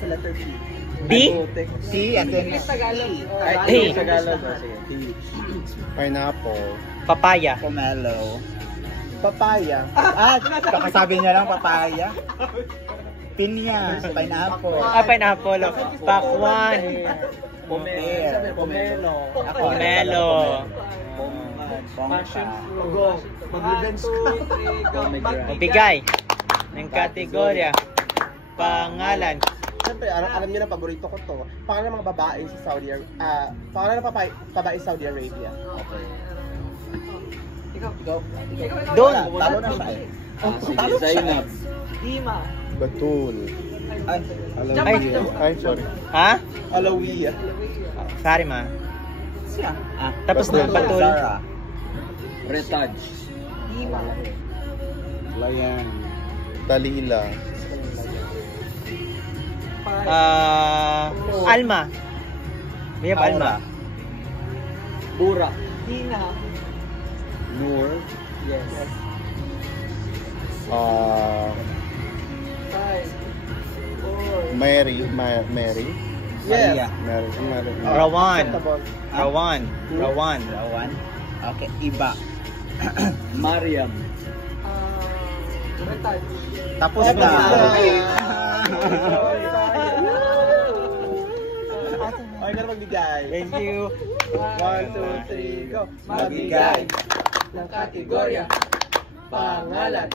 sa letter P. D? C and then Tagalog. T. Tagalog. T. pineapple. Papaya. Pomelo. Papaya. Kakasabi niya lang papaya. Pinya. Pineapple. Pineapple. Pakwan. Pomelo. Pomelo. Passion fruit. Mag-revenge ka. Magbigay ng kategorya. Pangalan. Siyempre, alam niyo na paborito ko to. Pangalan ng mga babae sa Saudi Arabia. Pangalan ng babae sa Saudi Arabia. Okay. Doon. Talo na siya eh. Sige, Zainab. Batul. Ay, sorry. Ha? Alawiya. Sorry ma. Siya. Tapos na, Batul. Zara. Retaj. Layan. Dalila. Alma. We have Alma. Bura. Noor. Yes. Mary. Yes. Mary. Rawan. Acceptable. Rawan. Okay, iba. Mariam. Tapos na. Okay ka na magbigay. Thank you. 1, 2, 3, go. Magbigay ng kategorya. Pangalan.